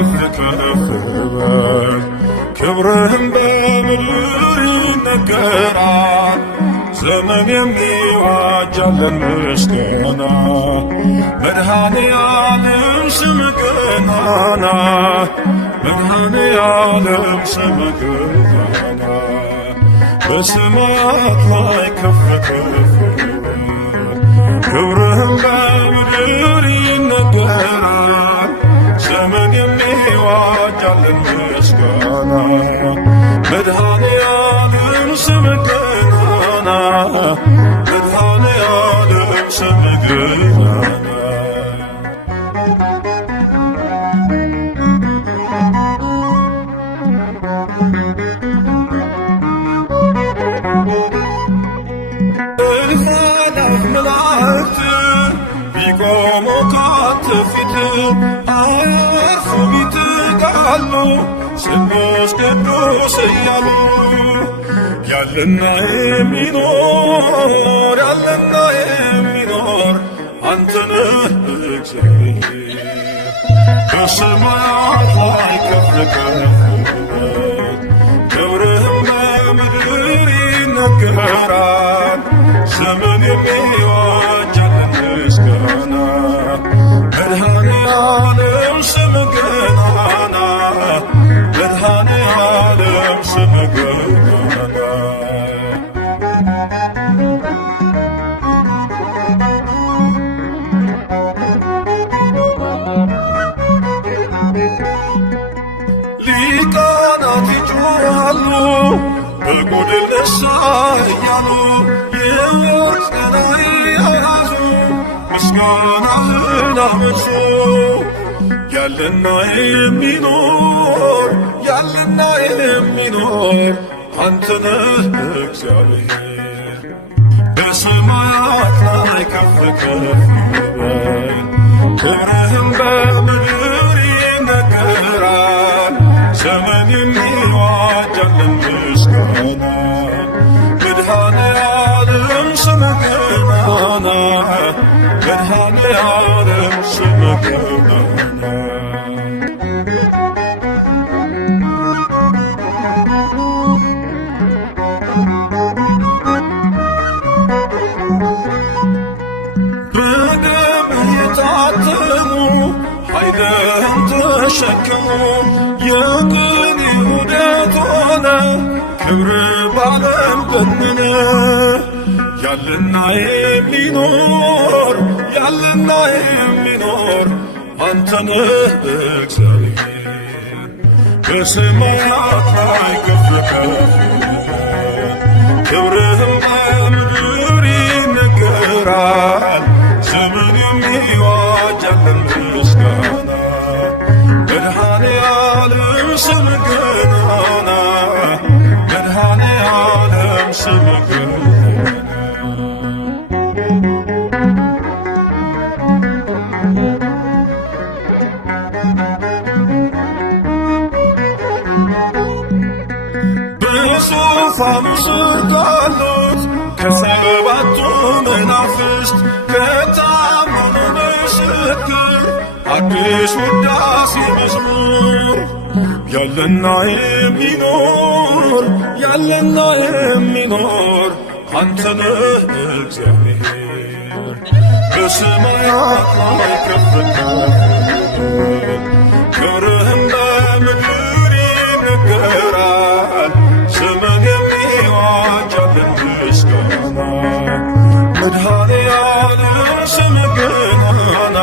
ከፍ ከፍ በል ክብርህም በምድር ይነገራል። ዘመን የሚዋጃለን ምስጋና መድኃኔዓለም ስምህ ገናና መድኃኔዓለም ስምህ ገናና በሰማያት ላይ ከፍ ከፍ ክብርህም በምድር ይነገራል። ዘመን የሚዋጃለን ምስጋና መድኃኔዓለም ስምህ ገናና መድኃኔዓለም ስምህ ገናና መላእክት ቢቆሙ ካንተ ፊት አያርፉ ይትጋሉ ስሉስ ቅዱስ እያሉ ያለና የሚኖር አንተ ነህ እግዚአብሔር። በሰማያት ላይ ከፍ ከፍ ክብርህም በምድር ይነገራል። ዘመን የሚዋጃለን ምስጋና መድኃኔዓለም ስምህ ገናና መድኃኔዓለም ስምህ ገናና ሊቃናት ይጮኻሉ በጎድል ነሣ እያሉ የወርቅ ጽና ያዙ ምስጋናህን አመጹ። ያለና የሚኖር አንተ ነህ እግዚአብሔር። በሰማያት ላይ ከፍ ከፍ በል ክብርህም በምድር ይነገራል። ዘመን የሚዋጃለን ምስጋና መድኃኔዓለም ስምህ ገናና መድኃኔዓለም ስምህ ገናና በደምህ የታተሙ ኃይልህን ተሸከሙ የቅኔ ዑደት ሆነ ክብር ባለም ገነነ። ያለና የሚኖር አንተ ነህ እግዚአብሔር። በሰማያት ላይ ከፍ ከፍ ክብርህም በምድር ይነገራል። ዘመን የሚዋጃለን ምስጋና መድኃኔዓለም ስምህ ገናና መድኃኔዓለም ስምህ ገናና በዙፋኑ ስር ካሉት ከሰባቱ መናፍስት ከታመኑ ምስክር አዲስ ውዳሴ መዝሙር ያለና የሚኖር አንተ ነህ እግዚአብሔር። በሰማያት ላይ ከፍ ከፍ ክብርህም በምድር ይነገራል። ዘመን የሚዋጃለን ምስጋና መድኃኔዓለም ስምህ ገናና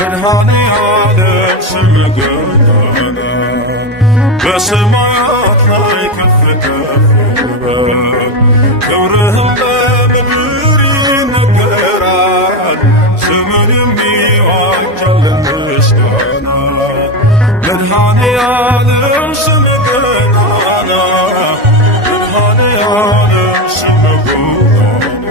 መድኃኔዓለም ስምህ ገናና በሰማያት ላይ ከፍ ከፍ በል ክብርህም በምድር ይነገራል። ዘመን የሚዋጃለን ምስጋና መድኃኔዓለም ስምህ ገናና መድኃኔዓለም ስምህ ገናና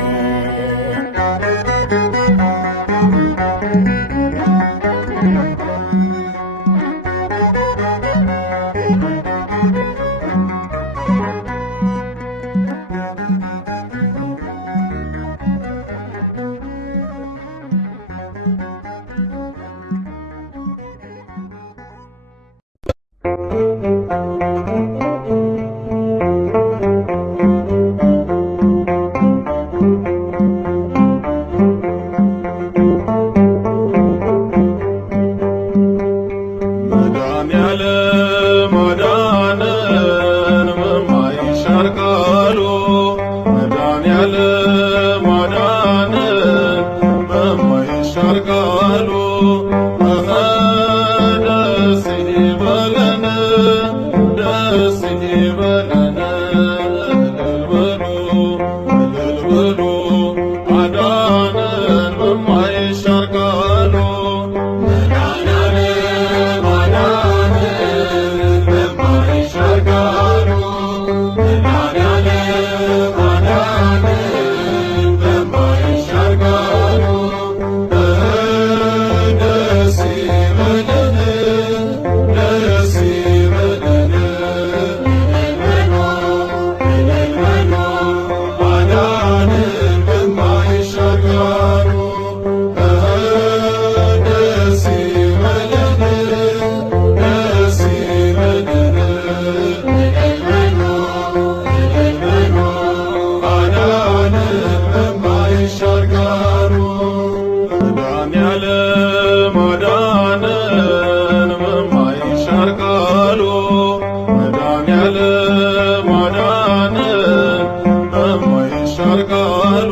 ይሻርቃሉ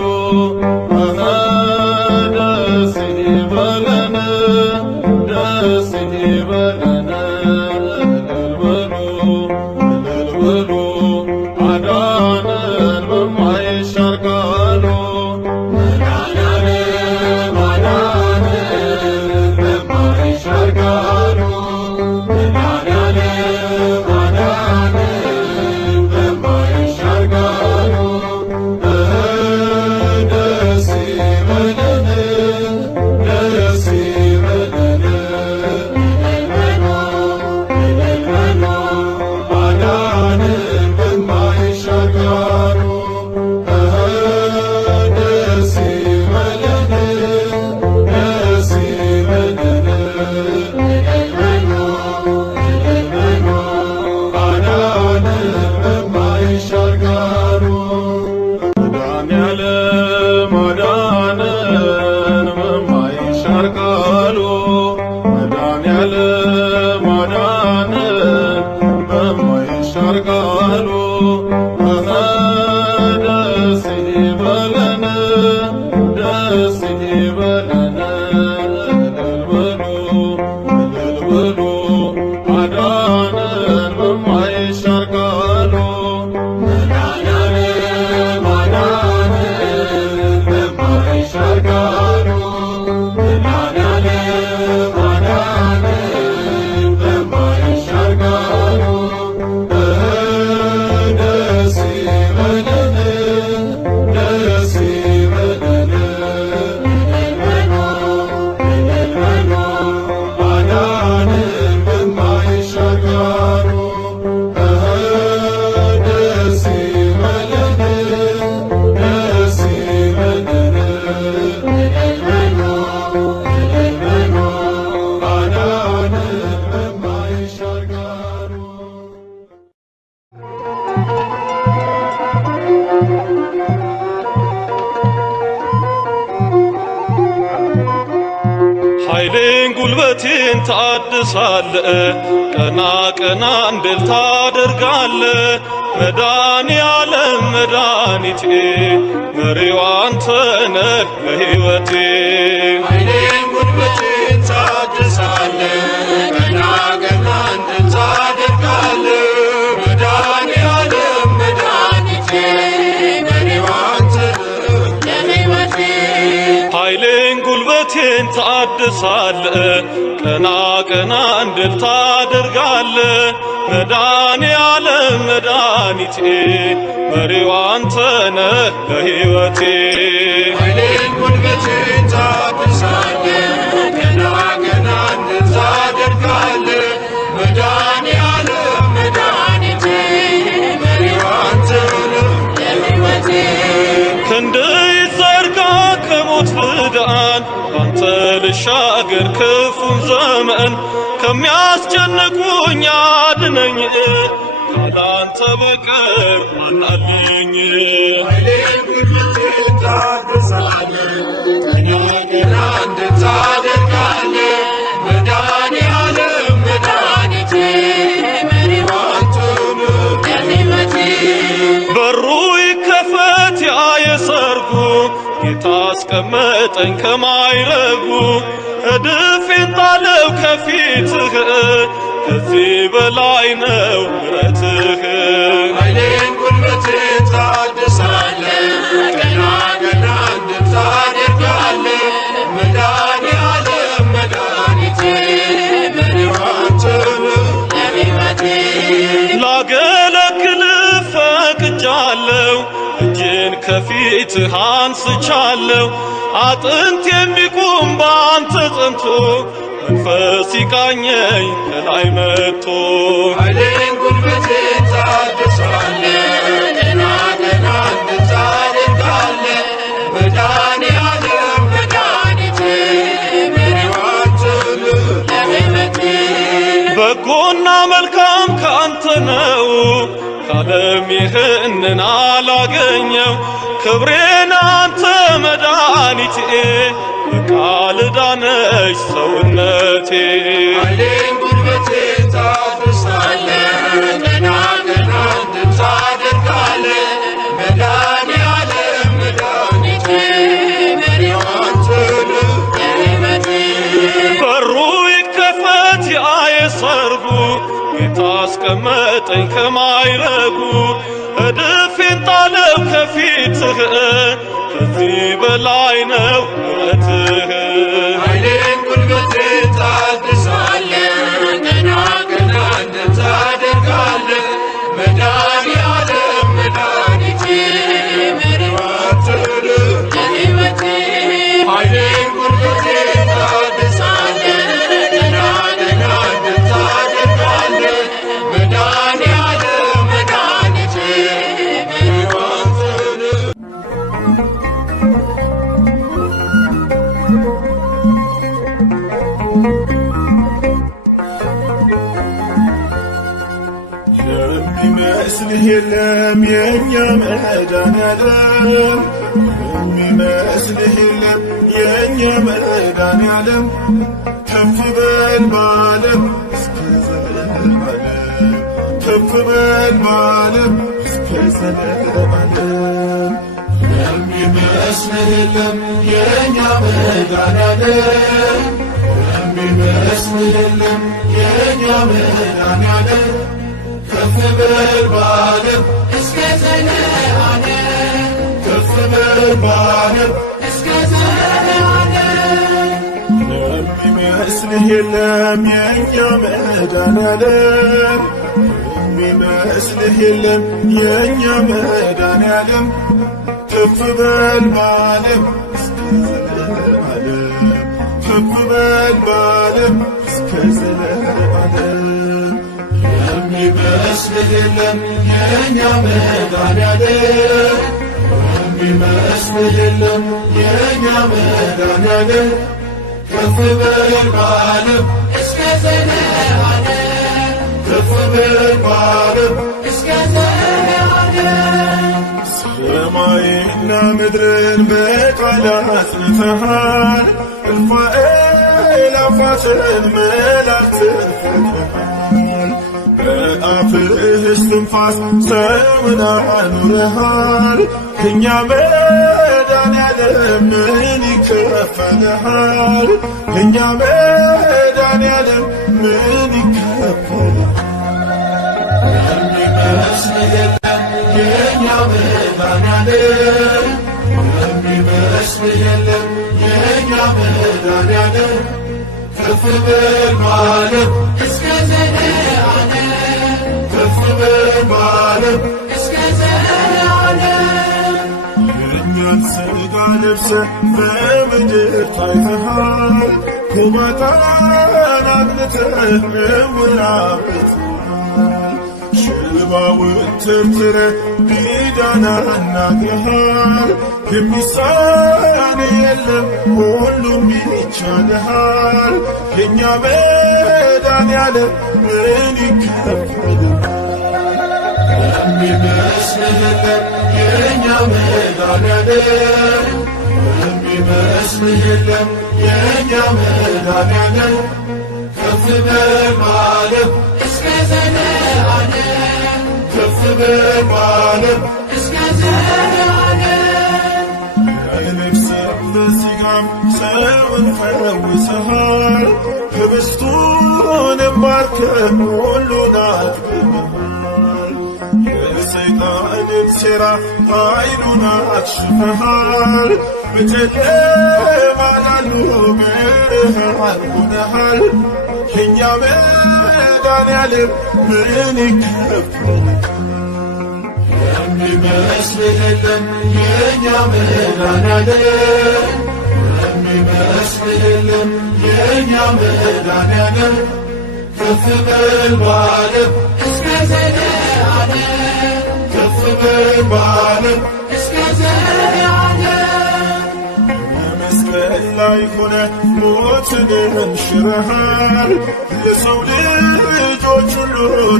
ደስ ይበለን ደስ ይበለን እልል በሉ አዳነን በማይሻር ቃሉ መድኃኒዓለም አዳነን በማይሻር ቃሉ መድኃኒዓለም አዳነን በማይሻር ቃሉ ደስ ይበለን ደስ ይበለን እልል በሉ አዳነን በማይሻር ቃሉ ደስ ይበለን ደስ ይበለን እልል በሉ አዳነን በማይሻር ቃሉ መድኃኒዓለም አዳነን በማይሻር ቃሉ መድኃኒዓለም አዳነን በማይሻር ቃሉ ደስ ይበለን ደስ ይበለን እልል በሉ አዳነን በማይሻር ቃሉ መድኃኒዓለም አዳነን በማይሻር ቃሉ መድኃኒዓለም አዳነን በማይሻር ቃሉ ደስ ይበለን ደስ ይበለን እልል በሉ አዳነን በማይሻር ቃሉ ደስ ይበለን ደስ ይበለን እልል በሉ አዳነን በማይሻር ቃሉ ኃይሌን ጉልበቴን ታድሳለ ቀና ቀና እንድል ታደርጋለ መድኃኒዓለም መድኃኒቴ መሪው አንተ ነህ ለሕይወቴ ኃይሌን ጉልበቴን ታድሳለ ቀና ቀና እንድል ታደርጋለ መድኃኒዓለም መድኃኒቴ መሪው አንተ ነህ ለሕይወቴ ኃይሌን ጉልበቴን ታድሳለ ቀና ቀና እንድል ታደርጋለ መድኃኒዓለም መድኃኒቴ መሪው አንተ ነህ ለሕይወቴ ኃይሌን ጉልበቴን ታድሳለ ቀና ቀና እንድል ታደርጋለ መድኃኒዓለም መድኃኒቴ መሪው አንተ ነህ ለሕይወቴ ክንድ ይዘርጋ ከሞት ፍዳን አንተ ልሻገር ክፉን ዘመን ከሚያስጨንቁኝ አድነኝ ካላንተ በቀር ማን አለኝ ኃይሌን ጉልበቴን ታድሳለ ቀና ቀና እንድል ታደርጋለ መድኃኒዓለም መድኃኒቴ መሪው አንተ ነህ ለሕይወቴ በሩ ይከፈት ያ የሰርጉ ጌታ አስቀመጠኝ ከማይረጉ እድፌን ጣለው ከፊትህ ከዚህ በላይ ነው ምሕረትህ ኃይሌን ጉልበቴን ታድሳለ ቀና ቀና እንድል ታደርጋለ መድኃኒዓለም መድኃኒቴ መሪው አንተ ነህ ለሕይወቴ ላገለግል ፈቅጃለሁ እጄን ከፊትህ አንስቻለሁ አጥንት የሚቆም በአንተ ጸንቶ መንፈስ ይቃኘኝ ከላይ መጥቶ ኃይሌን ጉልበቴን ታድሳለ ቀና ቀና እንድል ታደርጋለ መድኃኒዓለም መድኃኒቴ መሪው አንተ ነህ ለሕይወቴ በጎና መልካም ካንተ ነው ከዓለም ይህንን አላገኘው ክብሬን አንተ መድኃኒቴ በቃል ዳነች ሰውነቴ ኃይሌን ጉልበቴን ታድሳለ ቀና ቀና እንድል ታደርጋለ መድኃኒዓለም ታስቀመጠኝ ከማይረጉ እድፌን ጣለው ከፊትህ ከዚህ በላይ ነው ምሕረትህ። ኃይሌን ጉልበቴን ታድሳለህ ገና ገና ታደርጋለህ መድኃኒዓለም መድኃኒቴ መሪዋትህ ለሕይወቴ ኃይሌን ጉልበቴን ታድሳለህ ገና ገና ታደርጋለህ መድኃኒዓለም መድኃኒቴ መሪዋትህ የሚመስልህ የለም የእኛ መድኃኒዓለም የሚመስልህ የለም የእኛ መድኃኒዓለም ከፍ በል በዓለም እስከ ዘለዓለም ከፍ በል በዓለም እስከ ዘለዓለም የሚመስልህ የለም የእኛ መድኃኒዓለም የሚመስልህ የለም የእኛ መድኃኒዓለም ከፍ በል በዓለም እስከ ዘለዓለም ከፍ በል በዓለም እስከ ዘለዓለም የሚመስልህ የለም የእኛ መድኃኒዓለም የሚመስልህ የለም የእኛ መድኃኒዓለም ከፍ በል በዓለም እስከ ዘለዓለም ከፍ በል በዓለም እስከ ዘለዓለም የሚመስልህ የለም የእኛ መድኃኒዓለም የሚመስልህ የለም የእኛ መድኃኒዓለም ከፍ በል በዓለም እስከ ዘለዓለም ከፍ በል በዓለም እስከ ዘለዓለም ሰማይና ምድርን በቃልህ አጽንተሃል እልፍ አእላፋትን መላእክትን ፈጥረሃል በአፍህ እስትንፋስ ሰውን አኑረሃል ከእኛ መድኃኒዓለም ምን ይከፈልሃል ከእኛ መድኃኒዓለም ምን ይከፈልሃል የሚመስልህ የለም የእኛ መድኃኒዓለም የሚመስልህ የለም የእኛ መድኃኒዓለም ከፍ በል በዓለም እስከ ዘለዓለም ከፍ በል በዓለም እስከ ዘለዓለም የእኛን ሥጋ ለብሰህ በምድር ታይተሃል ኩማታን አግኝተህ ዕውራን አብርተሃል ሽባውን ትርትረህ ዲዳን አናግረሃል የሚሳንህ የለም ሁሉም ይቻልሃል የእኛ መድኃኒዓለም ምን ይከፈልሃል የሚመስልህ የለም የእኛ መድኃኒዓለም የሚመስልህ የለም የእኛ መድኃኒዓለም ከፍ በል በዓለም እስከ ዘለዓለም ከፍ በል በዓለም እስከ ዘለዓለም በነፍስም በሥጋም ሰውን ፈውሰሃል ኅብስቱንም ባርከህ ሁሉን አጥግበሃል የሰይጣንን ሴራ ኃይሉን አክሽፈሃል በጨለማ ላሉ ብርሃን ሆነሃል የእኛ መድኃኒዓለም ምን ይከፈልሃል የሚመስልህ የለም የእኛ መድኃኒዓለም የሚመስልህ የለም የእኛ መድኃኒዓለም ከፍ በል በዓለም እስከ ዘለዓለም ከፍ በል በዓለም እስከ ዘለዓለም በመስቀል ላይ ሆነህ ሞትን ሽረሃል ለሰው ልጆች ሁሉ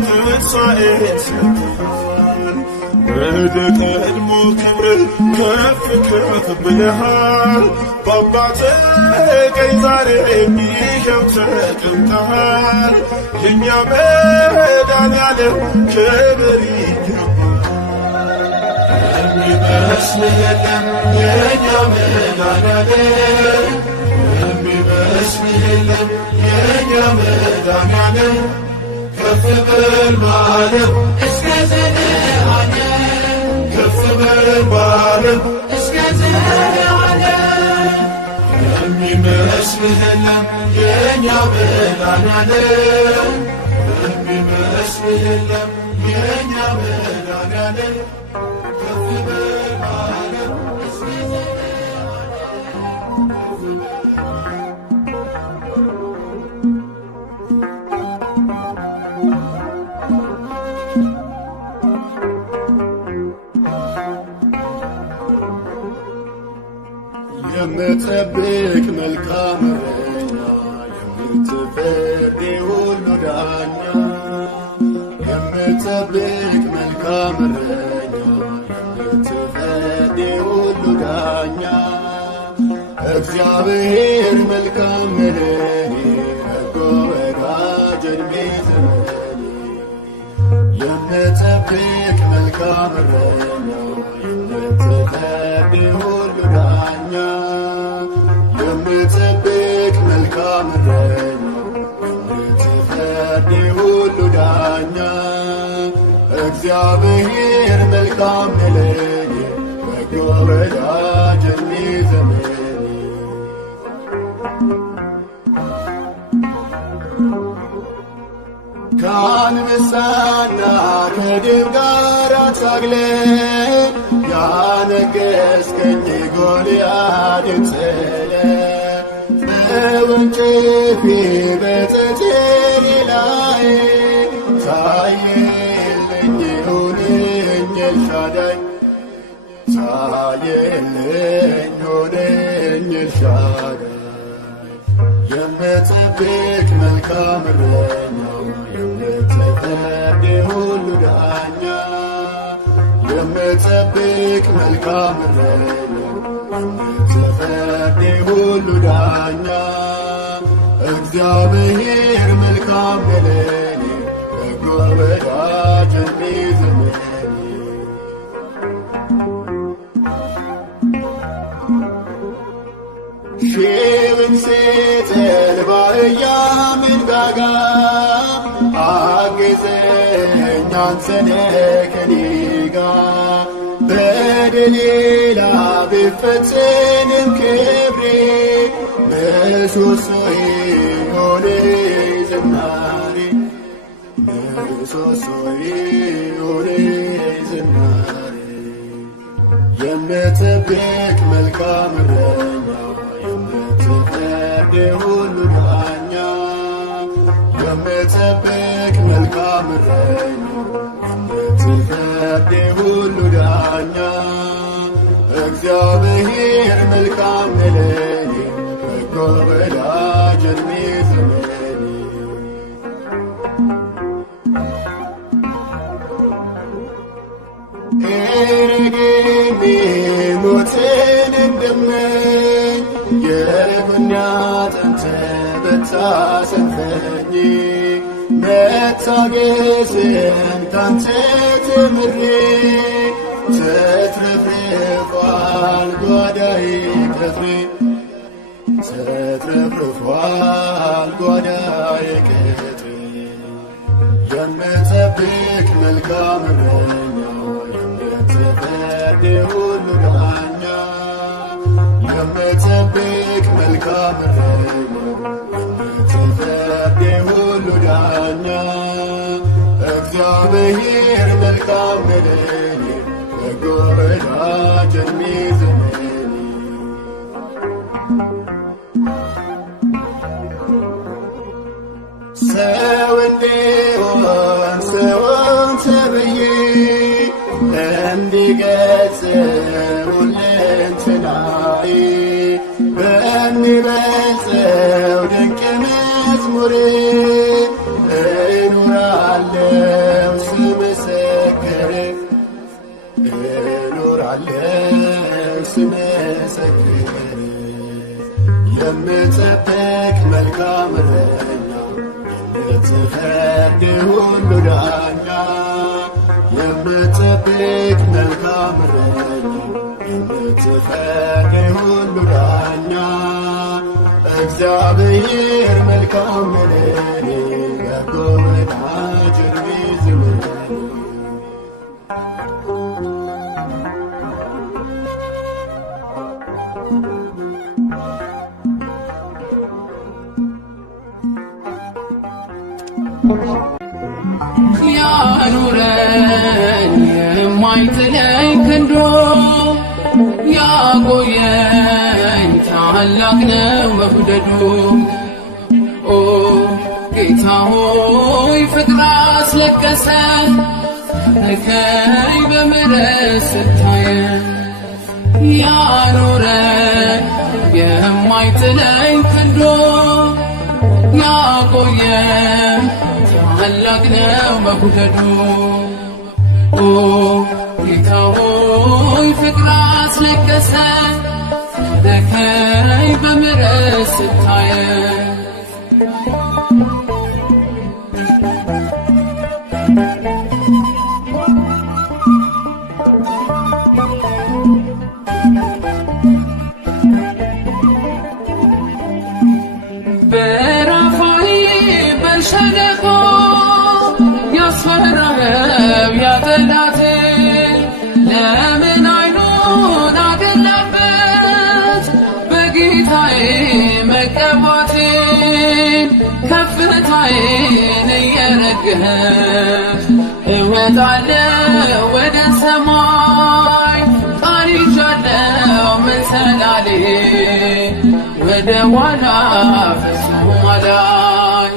ትንሣኤን ሰጥተሃል ወደ ቀድሞ ክብርህ ከፍ ከፍ ብለሃል በአባትህ ቀኝ ዛሬም ይኸው ተቀምጠሃል የእኛ መድኃኒዓለም ክብር ይገባሃል የሚመስልህ የለም የእኛ መድኃኒዓለም የሚመስልህ የለም የእኛ መድኃኒዓለም ከፍ በል በዓለም እስከ ዘለዓለም ከፍ በል በዓለም እስከ ዘለዓለም የሚመስልህ የለም የእኛ መድኃኔዓለም የሚመስልህ የለም የእኛ መድኃኔዓለም ከፍ በል በዓለም እስከ የምትጠብቅ መልካም እረኛ የምትፈርድ የሁሉ ዳኛ የምትጠብቅ መልካም እረኛ የምትፈርድ የሁሉ ዳኛ እግዚአብሔር መልካም መድኃኔ በጎ ወዳጅ ዕድሜ ዘመኔ የምትጠብቅ መልካም እረኛ የምትፈርድ የሁሉ ዳኛ የምትጠብቅ መልካም እረኛ የምትፈርድ የሁሉ ዳኛ እግዚአብሔር መልካም ለኔ በጎ ወዳጅ ዕድሜ ዘመኔ ከአንበሳና ከድብ ጋር ታግለ ያነገሥከኝ ጎልያድን ጥለ በወንጭፌ በጠቴሌ ላይ ታየልኝ ሆነኝ ኤልሻዳይ ታየልኝ ሆነኝ ኤልሻዳይ የምትጠብቅ መልካም እረኛ የምትፈርድ የሁሉ ዳኛ የምትጠብቅ መልካም እረኛ የምትፈርድ የሁሉ ዳኛ እግዚአብሔር መልካም ለኔ በጎ ወዳጅ ዕድሜ ዘመኔ ሺውን ሴጥን በአህያ መንጋጋ አግዘኝ አንተነ ከኔ ጋር በደሌላ ቢፈጽንም ክብሬ ምሰሶዬ ሆነ ዝማሬ ምሰሶዬ ሆነ ዝማሬ የምትጠብቅ መልካም እረኛ የምትፈርድ የሁሉ ዳኛ የምትጠብቅ መልካም እረኛ የምትፈርድ የሁሉ ዳኛ እግዚአብሔር መልካም ለኔ በጎ ወዳጅ ዕድሜ ዘመኔ ኤረጌሜ ሞትን እንደመኝ የጎኔ አጥንት ብታሰንፈኝ መታገስን ካንተ ተምሬ ተትረፍርፏል ጓዳዬ ቅጥሬ ተትረፍርፏል ጓዳዬ ቅጥሬ የምትጠብቅ መልካም እረኛ የምትፈርድ የሁሉ ዳኛ የምትጠብቅ መልካም እረኛ የምትፈርድ የሁሉ ዳኛ እግዚአብሔር መልካም ለኔ በጎ ወዳጅ ዕድሜ ዘመኔ ሰው እንዲሆን ሰውን ተብዬ እንዲገጽ ሁለንተናዬ በሚበልጸው ድንቅ መዝሙሬ እኖራለሁ ስመሰክር እኖራለሁ ስመሰክር የምትጠብቅ መልካም እረኛ የምትፈርድ ሁሉ ዳኛ የምትጠብቅ መልካም እረኛ የምትፈርድ ሁሉ ዳኛ እግዚአብሔር መልካም ለኔ በጎ ወዳጅ የማይጥለኝ ክንዱ ያቆየኝ ታላቅ ነው መውደዱ። ኦ ጌታ ሆይ ፍቅር አስለቀሰኝ ልከኝ በምሕረት ስታየኝ ያኖረኝ የማይጥለኝ ክንዱ ያቆየኝ ታላቅ ነው መውደዱ። ኦ ጌታ ሆይ ፍቅር አስለቀሰኝ ልከኝ በምሕረት ስታየኝ ሸለቆ ያስፈራረው ያጠላት ለምን አይኑን አገላበት በጌታዬ መቀባቴ ከፍታዬን እየረገፍ እወጣለሁ ወደ ሰማይ ቃል ይዣለሁ መሰላሌ ወደ ኋላ ፍጹም አላይ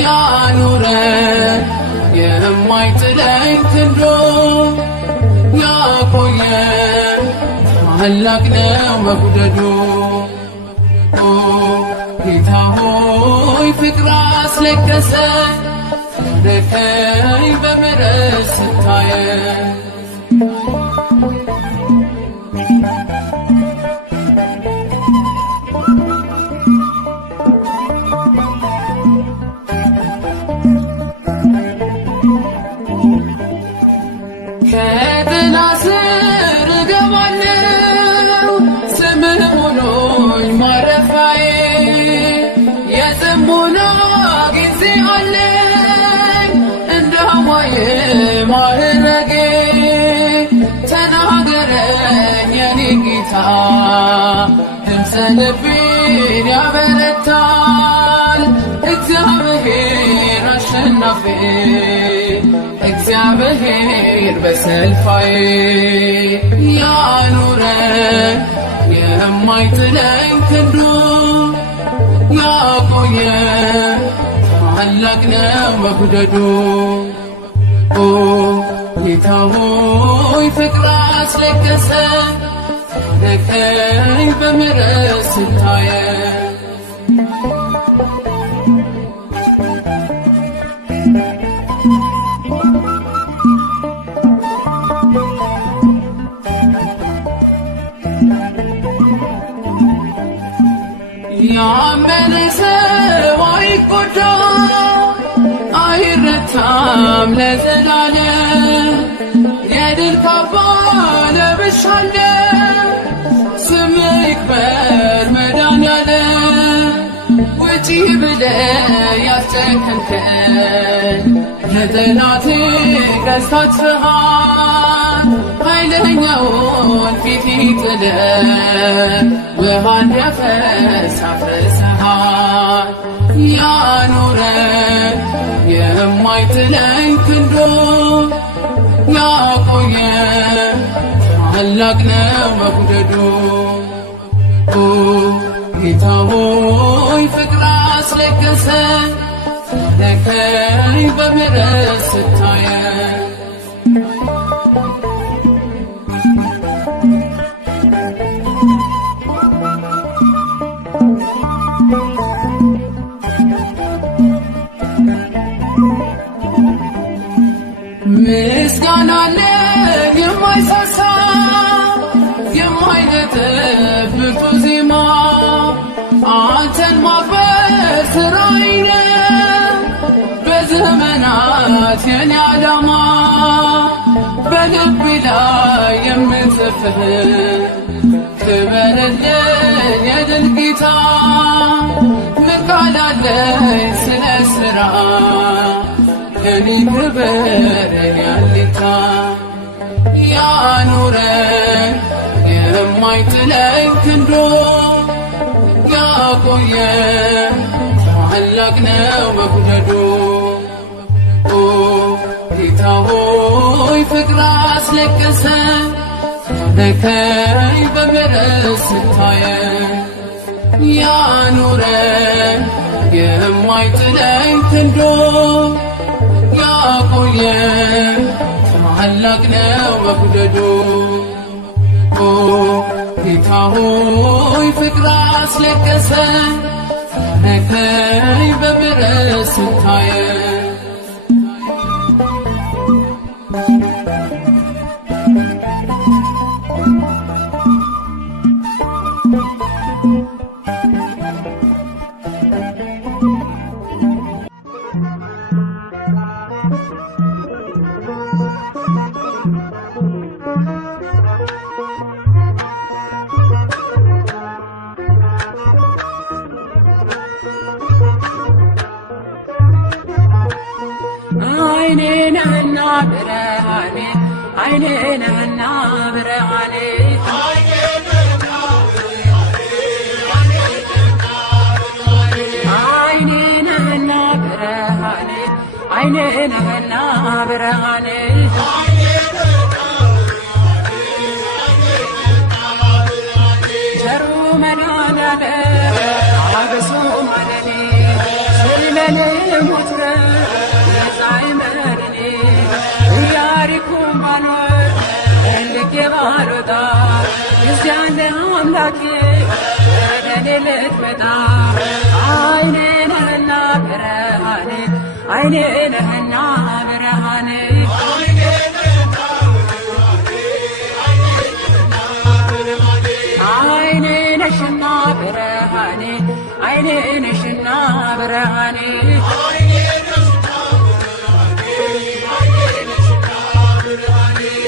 ያኑረኝ የማይጥለኝ ክንዱ ያቆየኝ ታላቅ ነው መውደዱ። ኦ ጌታ ሆይ ፍቅር አስለቀሰኝ ልከኝ በምሕረት ስታየኝ ከጥላ ስር እገባለሁ ስምህ ሆኖኝ ማረፊያዬ የጽሞና ጊዜ አለኝ እንደ ሐማዬ ማዕረጌ ተናገረኝ የኔ ጌታ ድምፀ ልቤን ያበረታል እግዚአብሔር አሸናፊ እግዚአብሔር በሰልፋዬ ያኑረኝ የማይጥለኝ ክንዱ ያቆየኝ ታላቅ ነው መውደዱ። ኦ ጌታ ሆይ ፍቅር አስለቀሰኝ ልከኝ በምሕረት ስታየኝ ያመነ ሰው አይጎዳ አይረታም ለዘላለም የድል ካባ ለብሻለሁ ስምህ ይክበር መድኃኒዓለም ውጪ ብለህ ያስጨከንከኝ ለጠላቴ ገዝታት ፍርሃት ኃይለኛውን ፊት ጥለህ ውሃ እንዲያፈስ አፍስሰሃል ያኑረኝ የማይጥለኝ ክንዱ ያቆየኝ ታላቅ ነው መውደዱ። ኦ ጌታ ሆይ ፍቅር አስለቀሰኝ ልከኝ በምሕረት ስታየኝ ምስጋና አለኝ የማይሳሳ የማይነጥፍ ብርቱ ዜማ አንተን ማክበር ስራዬ ነው በዘመናት የኔ ዓላማ በልቤ ላይ የምጽፍህ ክበርልኝ የድል ጌታ ምን ቃል አለኝ ስለ ሥራ እኔ ክበር ያልታ ያኑረኝ የማይጥለኝ ክንዱ ያቆየኝ ታላቅ ነው መውደዱ። ኦ ጌታ ሆይ ሆይ ፍቅር አስለቀሰ ታረከኝ በምሕረት ስታየኝ ያኑረኝ የማይጥለኝ ክንዶ ያቆየኝ ታላቅ ነው መውደዱ ጌታ ሆይ ፍቅር አስለቀሰ ታረከኝ በምሕረት ስታየኝ አይኔ ነህና ብርሃኔ አይኔ ነህና ብርሃኔ አይኔ ነህና ብርሃኔ አይኔ ነህና ብርሃኔ ቸሩ መድኃኔዓለም አበሶ ማለኔ ስለኔ ሞትረ ሳይመርኔ ያሪኩም ባኖር እንድጌ ባልወጣ ክርስቲያን አምላኬ ወደኔ ልትመጣ አይኔ ነህና ብርሃኔ አይኔ ነህና ብርሃኔ አይኔ ነሽና ብርሃኔ አይኔ ነሽና ብርሃኔ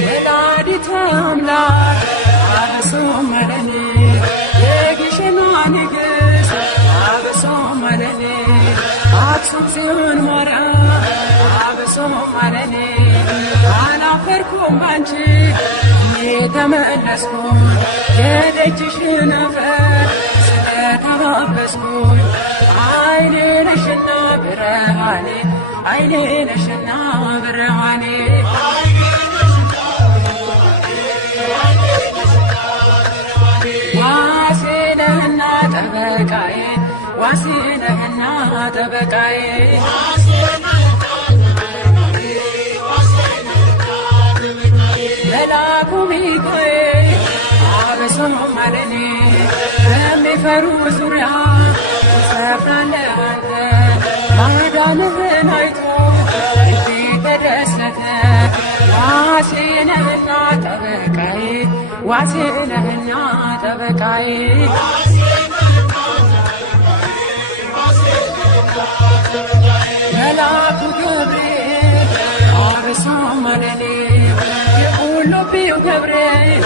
ወላዲተ አምላክ አበሶ ማለኔ የግሸኗ ንግሥት አበሶ ማለኔ አክሱም ጽዮን ማርያም አበሶ ማለኔ አላፈርኩም ባንቺ የተመለስኩኝ የደጅሽን አፈር ስለተባበስኩኝ አይኔ ነሽና ብርሃኔ አይኔ ነሽና ብርሃኔ ዋሴ ነህና ጠበቃዬ ዋሴ ነህና ጠበቃዬ መልአኩ ሚካኤል አበሶ ማለኔ በሚፈሩ ዙሪያ ትሰፍራለህ አንተ ማዳንህን አይቶ ልቤ ተደሰተ ዋሴ ነህና ጠበቃዬ ዋሴ ነህና ጠበቃዬ መልአኩ ገብርኤል አበሶ ማለኔ የቁልቢው ገብርኤል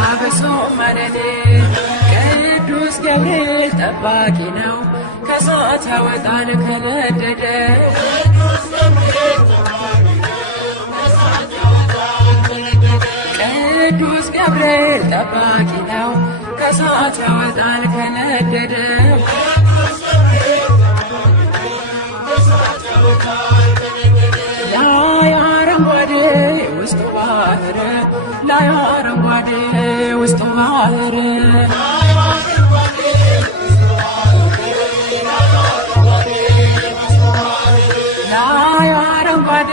አበሶ ማለኔ ቅዱስ ገብርኤል ጠባቂ ነው ከእሳት ያወጣል ከነደደ ቅዱስ ገብርኤል ጠባቂ ነው ከእሳት ያወጣል ከነደደ ላይ አረንጓዴ ውስጡ ባህር ላይ አረንጓዴ ውስጡ ባህር ላይ አረንጓዴ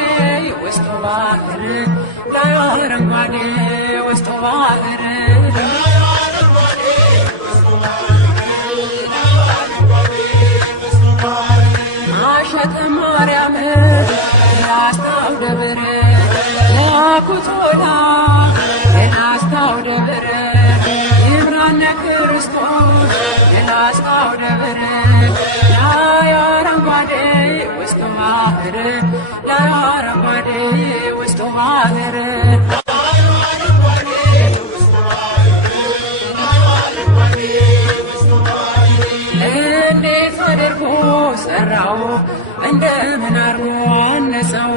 ውስጡ ባህር ላይ አረንጓዴ ውስጡ ባህር ማሸተ ማርያም የላስታው ደብር ያኩቶላ የላስታው ደብር ይብራነ ክርስቶስ የላስታው ደብር ላይ አረንጓዴ ውስጡ ባህር ላይ አረንጓዴ ውስጡ ባህር እንዴት አድርጎ ሰራው እንደምን አርጎ አነጸው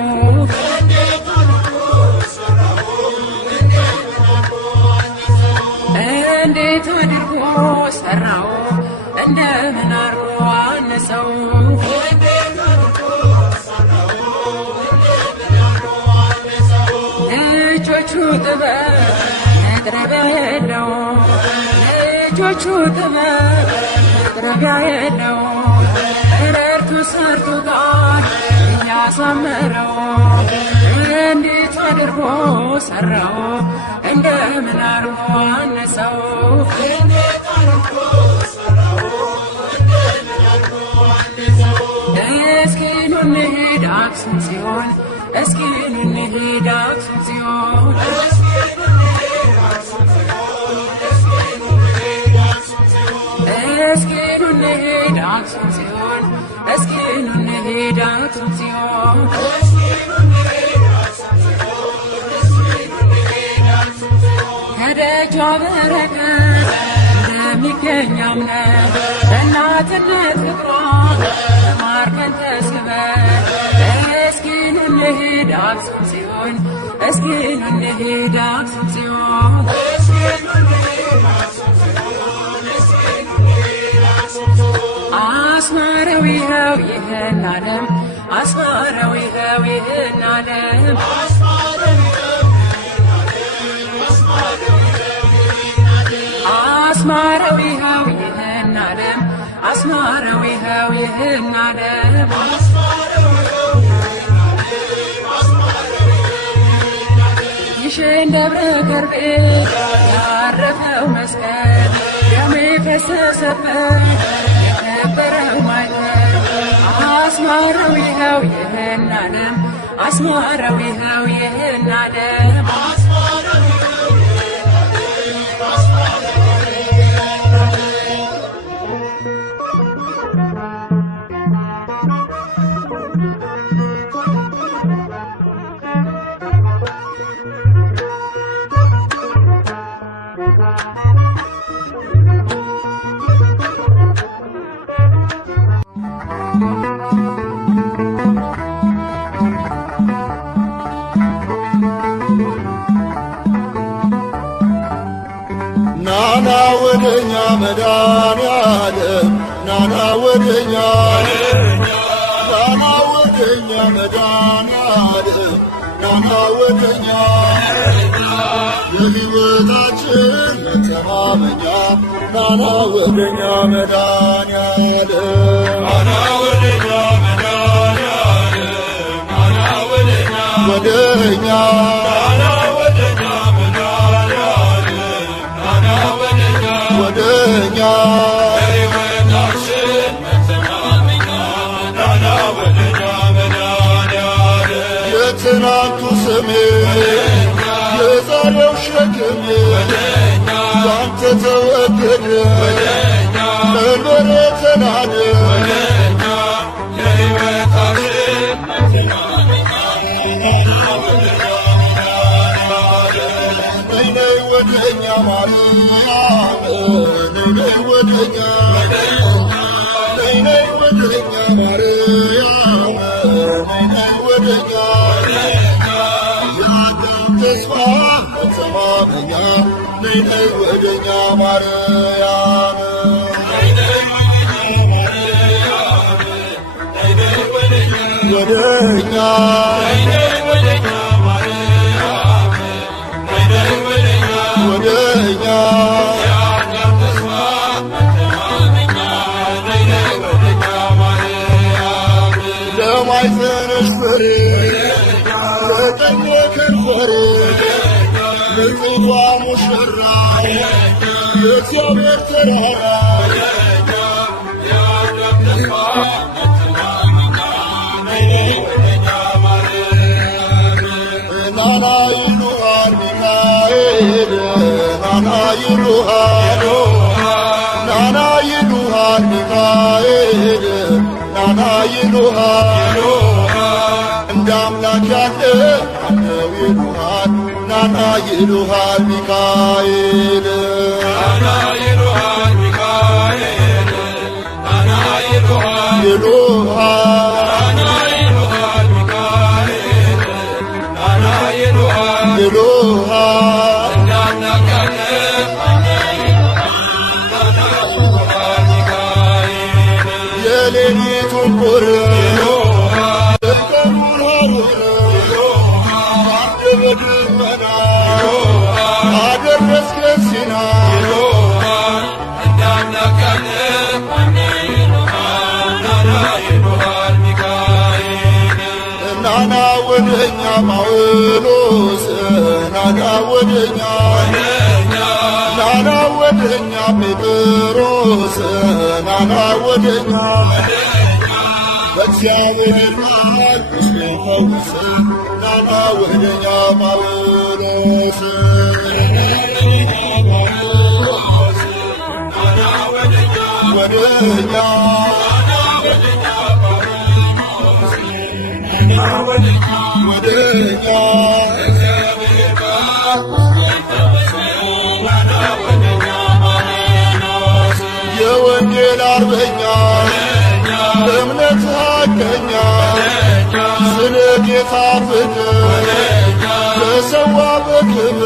እንዴት አድርጎ ሰራው እንደምን አርጎ አነጸው የእጆቹ ጥበብ መጥረቢያ የለው ረድቱ ሰርቶ ጋር እያሳመረው እንዴት አድርጎ ሰራው እንደምን አርጎ አነሳው እስኪ ኑ እንሂድ አክሱም ጽዮን እስኪ ኑ እንሂድ አክሱም ጽዮን እስኪ ኑ እንሂድ አክሱም ጽዮን እስኪ ኑ እንሂድ አክሱም ጽዮን ከደጇ በረከት እንደሚገኝ አምነን በእናትነት ፍቅሯ ተማርከን ተስበን እስኪ ኑ እንሂድ አክሱም ጽዮን እስኪ ኑ እንሂድ አክሱም ጽዮን አስማረው ይኸው ይህን ዓለም አስማረው ይኸው ይህን ዓለም አስማረው ይኸው ይህን ዓለም አስማረው ይኸው ይህን ዓለም ይሽን ደብረ ከርቤ ያረፈው መስቀል ደሙ የፈሰሰበት የከበረው ማይተብ አስማረው ይኸው ይህን ዓለም አስማረው ይኸው ይህን ዓለም ናና ወደኛ መድኃኔዓለም ናና ወደኛ ናና ወደኛ መድኃኔዓለም ናና ወደኛ የሕይወታችን መተማመኛ ናና ወደኛ መድኃኔዓለም ናና ወደኛ መድኃኔዓለም ናና ወደኛ ወደኛ ወደኛ የሕይወታችን መተማመኛ ናና ወደኛ መድኃኔዓለም የትናንቱ ስሜ የዛሬው ሸክሜ ባንተ ተወገደ መንበሬ ተናደ የሕይወታችን መተማመኛ ናና ወደኛ መድኃኔዓለም ነይ ወደኛ ማርያም ነይ ወደኛ ነይ ወደኛ ማርያም ነይ ወደኛ የአዳም ተስፋ መተማመኛ ነይ ወደኛ ማርያም ወደኛ ወደኛ ለማይዘንሽ ፍሬ ለቀኝ ከንፈሬ ንጹቷ ሙሽራ የእግዚአብሔር ተራራ ናና ይሉሃል ሚካኤል ናና ይሉሃል ናና ይሉሃል ሚካኤል ናና ይሉሃል እንደ አምላክ ያለ አለው ይሉሃል ናና ይሉሃል ሚካኤል ናና ይሉሃል ሚካኤል ናና ይሉሃል ይሉሃል ናና ይሉሃል ሚካኤል ናና ይሉሃል ይሉሃል እንደ አምላክ ያለ የሌሊቱን ቁር የቀኑን ሐሩር አንተ በደመና አደረስከን ሲና ወደኛ ናና ወደኛ ጴጥሮስ ናና ወደኛ በእግዚአብሔር ቃል እስኪፈውስ ናና ወደኛ ጳውሎስ ወደኛ ወደኛ የወንጌል አርበኛ እምነት ሐቀኛ ስለ ጌታ ፍቅር ተሰዋ በክብር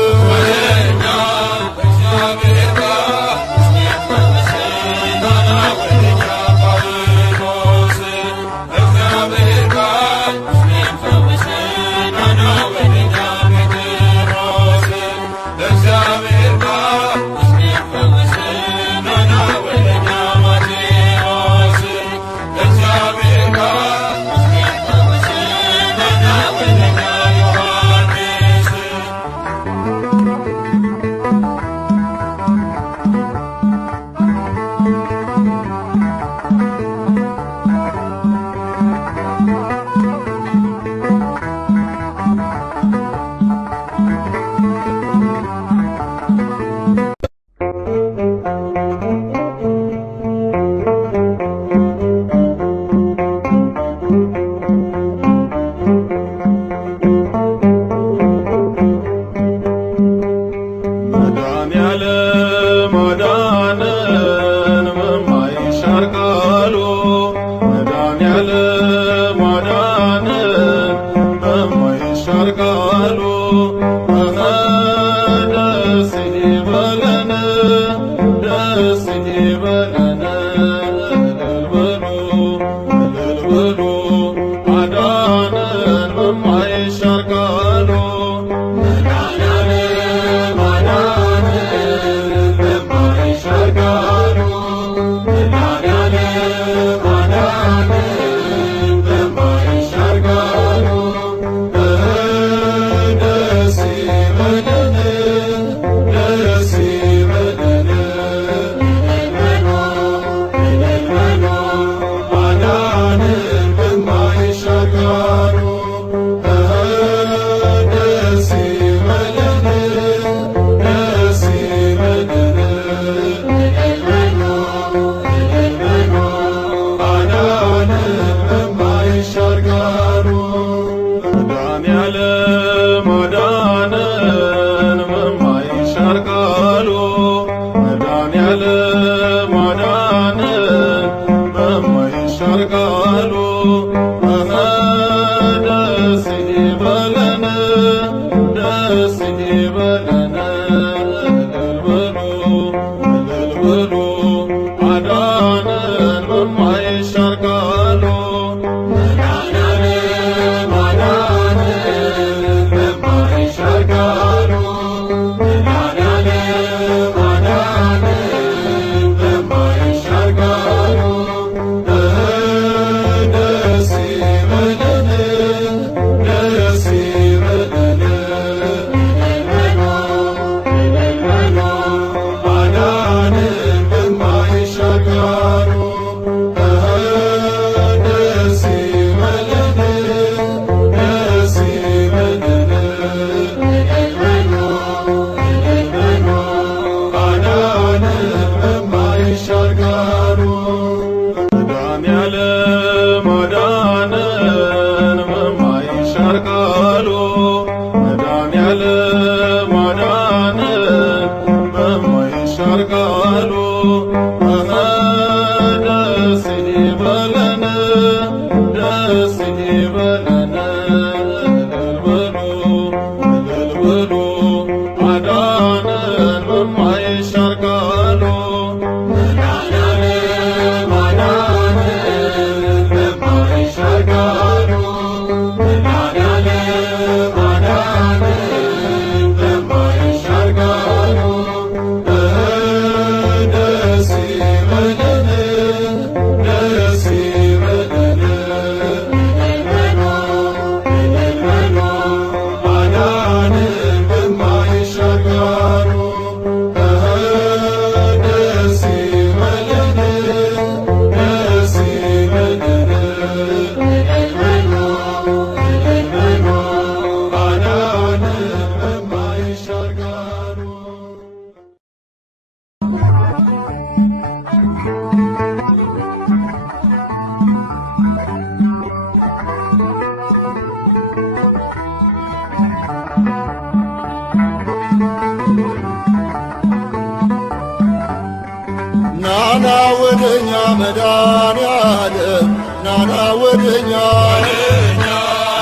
ናና ወደኛ መድኃኔዓለም ናና ወደኛ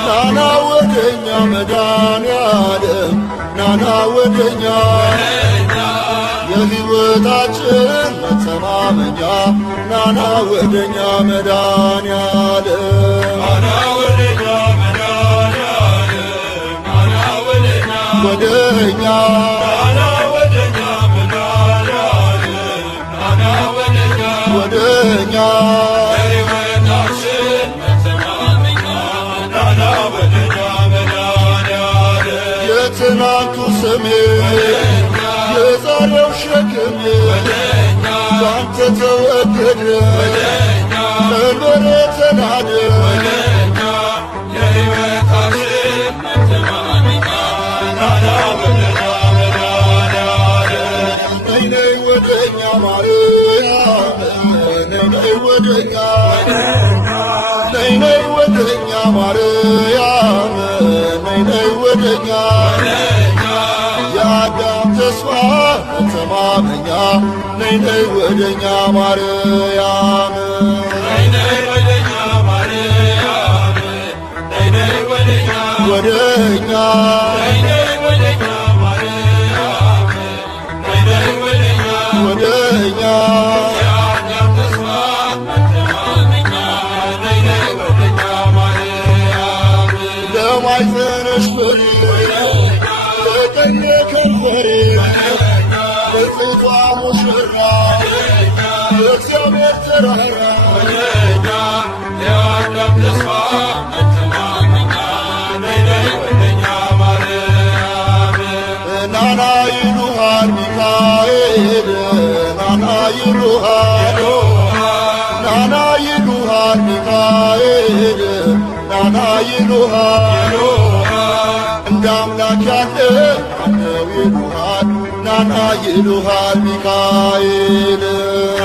ናና ወደኛ መድኃኔዓለም ናና ወደኛ የሕይወታችን መተማመኛ ናና ወደኛ መድኃኔዓለም ናና ወደኛ መድኃኔዓለም ናና ወደኛ ወደኛ ናና ወደኛ መድኃኔዓለም ናና ወደኛ ወደኛ የሕይወታችን መተማመኛ ናና ወደኛ መድኃኔዓለም የትናንቱ ስሜ የዛሬው ሸክሜ ባንተ ተወገደ ቀንበሬ ተናደ የሕይወታችን መተማመኛ ናና ወደኛ መድኃኔዓለም ነይ ነይ ወደኛ ማርያም ነይ ወደኛ ነይ ነይ ወደኛ ማርያም ነይ ወደኛ የአዳም ተስፋ መተማመኛ ነይ ነይ ወደኛ ማርያም ነይ ነይ ወደኛ ማርያም ነይ ነይ ወደኛ ወደኛ ነይ ነይ ወደኛ ማርያም ነይ ነይ ወደኛ ወደኛ የአዳም ተስፋ መተማመኛ ነይ ነይ ወደኛ ማርያም ለማይዘንሽ ፍሬ ከንፈሬ በጽቷ ሙሽራ የእግዚአብሔር ተራራ የአዳም ተስፋ መተማመኛ ነይ ነይ ወደኛ ማርያም ናና ይሉሃል ሚካኤል ናና ይሉሃል ናና ይሉሃል ሚካኤል ናና ይሉሃል እንደ አምላክ ያለ ማነው ይሉሃል ናና ይሉሃል ሚካኤል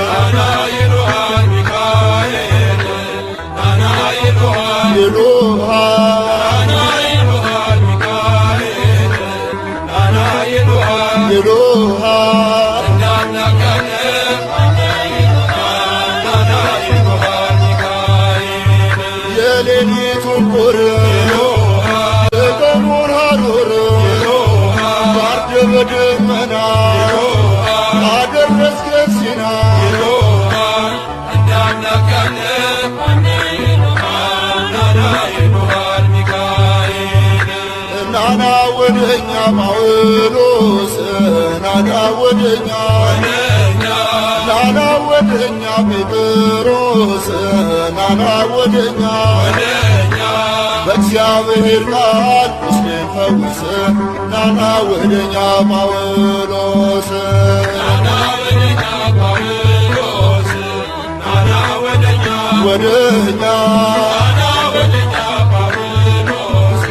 ናና ይሉሃል ሚካኤል ናና ይሉሃል ይሉሃል ናና ይሉሃል ሚካኤል ናና ይሉሃል ይሉሃል እንደ አምላክ ያለ ማነው ይሉሃል ናና ይሉሃል ሚካኤል የሌሊቱን ቁር በደመና አደረስከን ሲና እንደ አምላክ ያለ ማነው ይሉሃል ናና ይሉሃል ሚካኤል ናና ወደኛ ጳውሎስ ናና ወደኛ ናና ወደኛ ጴጥሮስ ናና ወደኛ በእግዚአብሔር ቃል ቁስሌን ፈውስ ናና ወደኛ ጳውሎስ ናና ወደኛ ጳውሎስ ናና ወደኛ ወደኛ ናና ወደኛ ጳውሎስ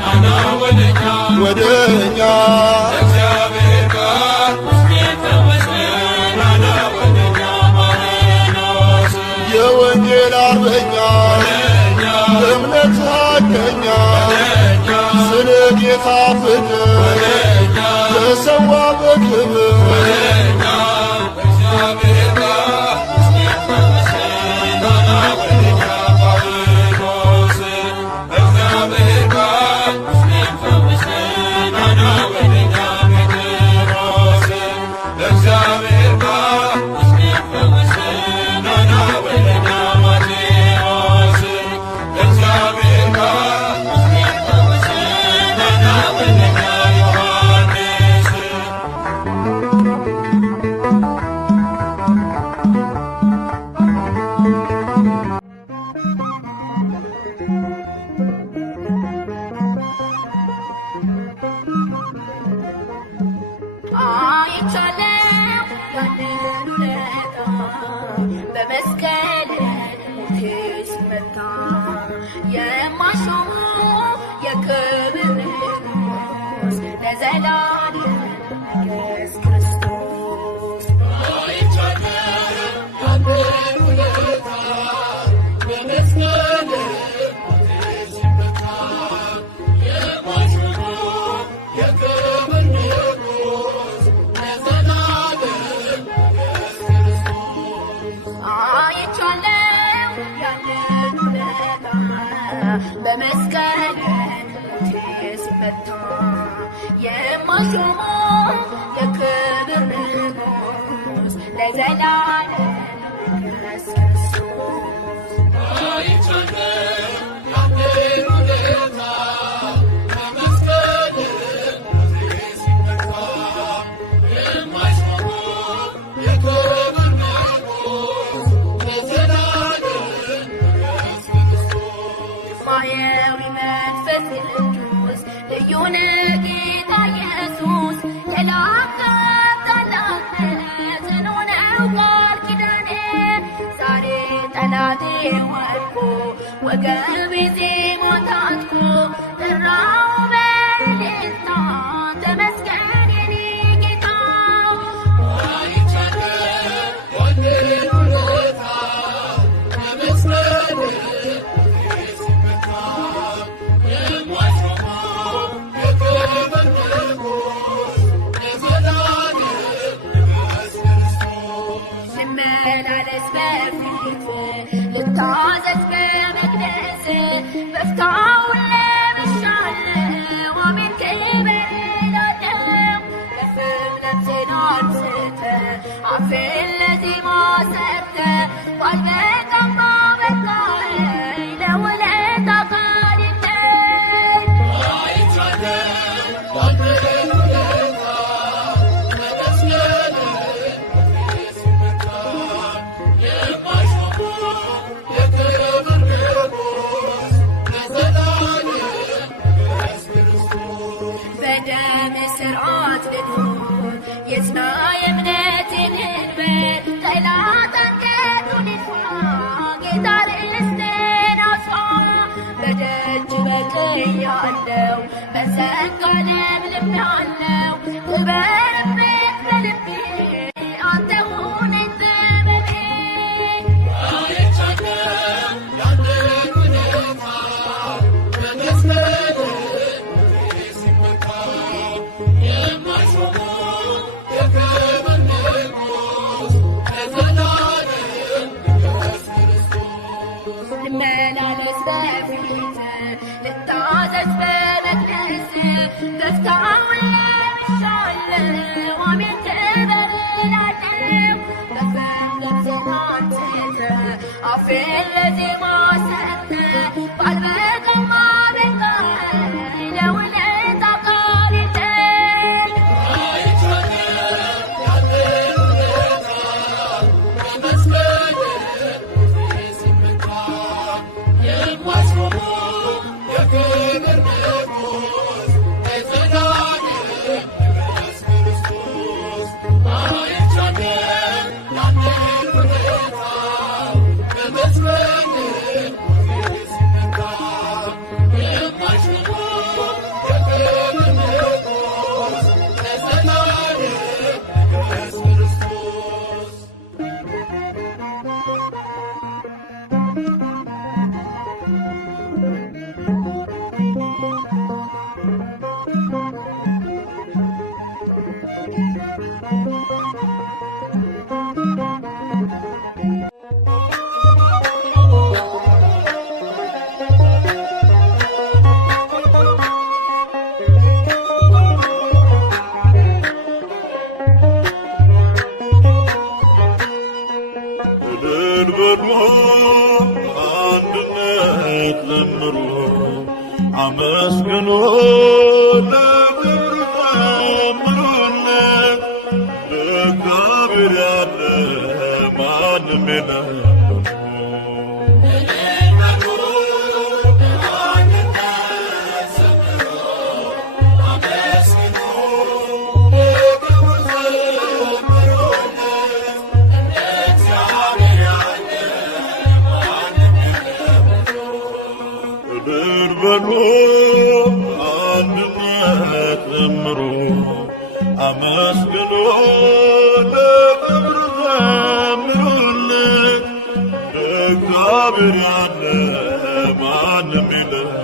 ናና ወደኛ ወደኛ በእግዚአብሔር ቃል ቁስሌን ፈውስ ናና ወደኛ ጳውሎስ የወንጌል አርበኛ እምነት ሀቀኛ ስለ ጌታ ፍቅር ተሰዋ በክብር በእግዚአብሔር ቃል ቁስሌን ፈወሰ ናና ወደኛ ጳውሎስ በእግዚአብሔር ቃል ቁስሌን ፈወሰ ናና ወደኛ ጴጥሮስ በእግዚአብሔር ቃል ቁስሌን ፈወሰ ናና ወደኛ ማቴዎስ በእግዚአብሔር ቃል ቁስሌን ፈወሰ ናና ወደኛ ሾሞ የክብር ንጉሥ ለዘላለም ንገስ ክርስቶስ። ማየዊ መንፈስ ቅዱስ ልዩ ነህ ጌታ ኢየሱስ የላከው ታላቅነት ጽኑ ነው ቃል ኪዳኔ ዛሬ ጠላቴ ወድቆ ወገቤ ዜማ ታጥቆ ጠራው በእልልታ ተመስገን የኔ ጌታ ልመላለስ በፊት ልታዘዝ በመቅደስ በፍታውን ለብሻለሁ አሜን ክብር እላለሁ ለፍም ነፍሴን አንስተህ አፌን ለዜማ ሰርተህ ባልበቃም ባበቃኸኝ ለውለታ ቃል የለኝ በደም ስርዓት ልኑር የጽና የእምነቴን ድንበር ጠላት አንገቱን ይድፋ ጌታ ርስቴን አስፋ በደጅ በቅያለሁ በጸጋ ለምልሜአለሁ ክበርበት በልቤ አንተ ሁነኝ ዘመኔ ልመላለስ በፊት ልታዘዝ በመቅደስ በፍታውን ለብሻለሁ አሜን ክብር እላለሁ በፍም ነፍሴን አንስተህ አፌን ለዜማ ሰጥተህ ባልበቃም ባበቃኸኝ ለውለታ ቃል የለኝ አንድነት ዘምሩ አመስግኑ ለክብር ዘምሩለት ለእግዚአብሔር ያለ ማንም የለም። በሉ አንድነት ዘምሩ አመስግኑ ለክብር ዘምሩለት ለእግዚአብሔር ያለ ማንም የለም።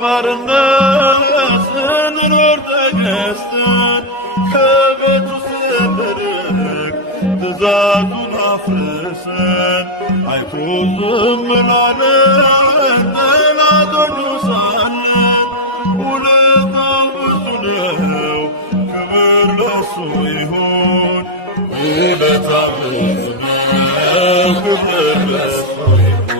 ባርነት ስንኖር ተገዝተን ከቤቱ ስንርቅ ትእዛዙን አፍርሰን አይቶ ዝም ላለን ጠላቶቹ ሳለን ውለታው ብዙ ነው፣ ክብር ለእሱ ይሁን። ውለታው ብዙ ነው፣ ክብር ለእሱ ይሁን።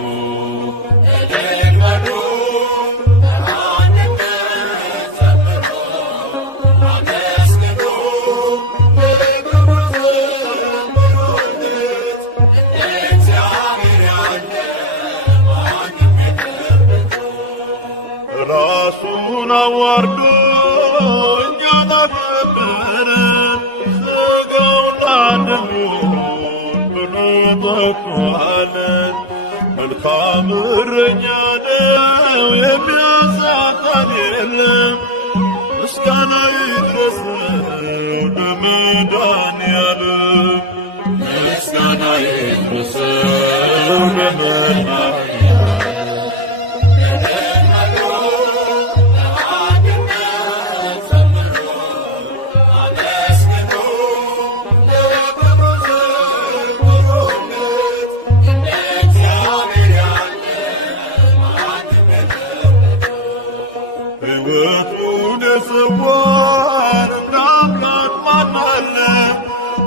ራሱን አዋርዶ እኛን አከበረን፣ ሥጋውን ለደሙን ብሎ ተኳለን። መልካም እረኛ ነው የሚያሳጣን የለም፣ ምስጋና ይድረሰው ለመድኃኒዓለም፣ ምስጋና ይድረሰው ለመድኃኒዓለም። ሕይወቱን የሰዋን እንደ አምላክ ማን አለ?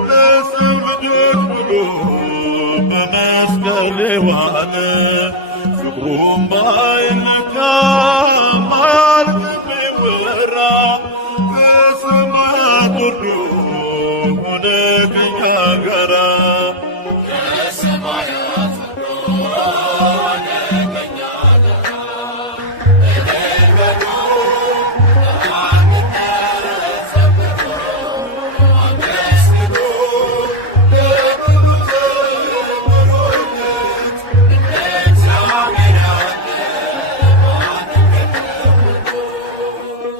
ለሰው ልጆች ብሎ በመስቀል የዋለ ፍቅሩም ባይለካ ማያልቅም ቢወራ ከሰማያት ወርዶ ሆነ ከእኛ ጋራ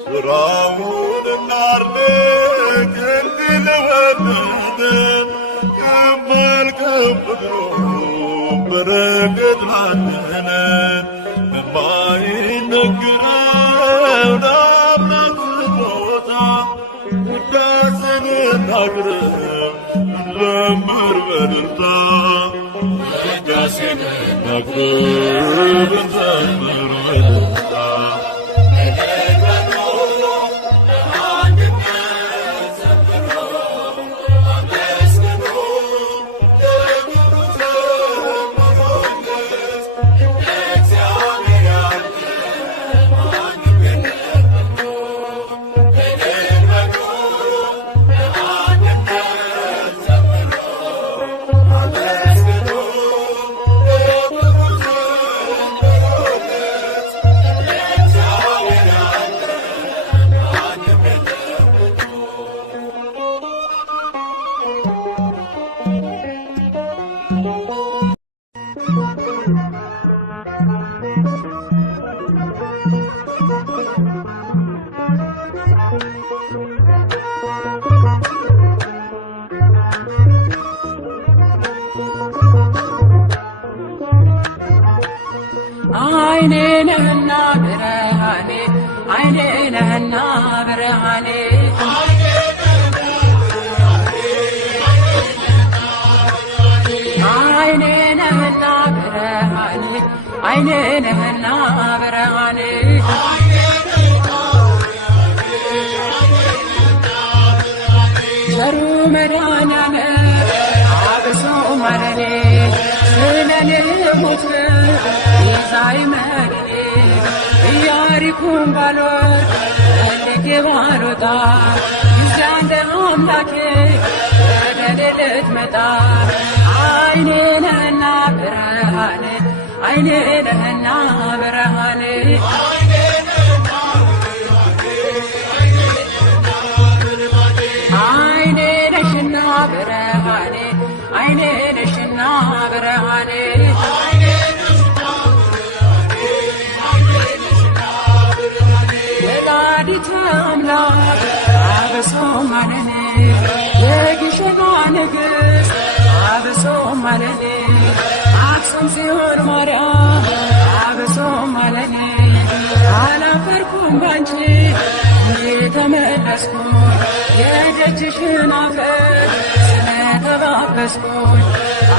ስራውን እናድንቅ እንዲህ ለወደደን ከማል ከፍቅሩ በረከት ላደለን በማይነገረው ለአምላክ ስጦታ ውዳሴን እናቅርብ እንዘምር በእልልታ ውዳሴን እናቅርብ እንዘምር በእልልታ አይኔ ነህና ብርሃኔ አይኔ ነህና ብርሃኔ አይኔ ነህና ብርሃኔ አይኔ ነህና ብርሃኔ ዘሩ መድኃኒዓለም አብሶ ማረኔ ስለኔ ሞት ይዛይ መድኔ ኢያሪኮን ባልወርድ ፈልጌ ባልወጣ ጊዜ አንተ አምላኬ ወደ እኔ ልትመጣ አይኔ ነህና ብርሃኔ አይኔ ነህና ብርሃኔ አይኔ ነሽና ብርሃኔ አይኔ ነሽና ብርሃኔ ወላዲተ አምላክ አብሶ ማረኔ የግሸኗ ንግሥት አብሶ ማረኔ አክሱም ጽዮን ማርያም አብሶ ማረኔ አላፈርኩም ባንቺ የተመለስኩ የደጅሽን አፈር ስለተባበስኩኝ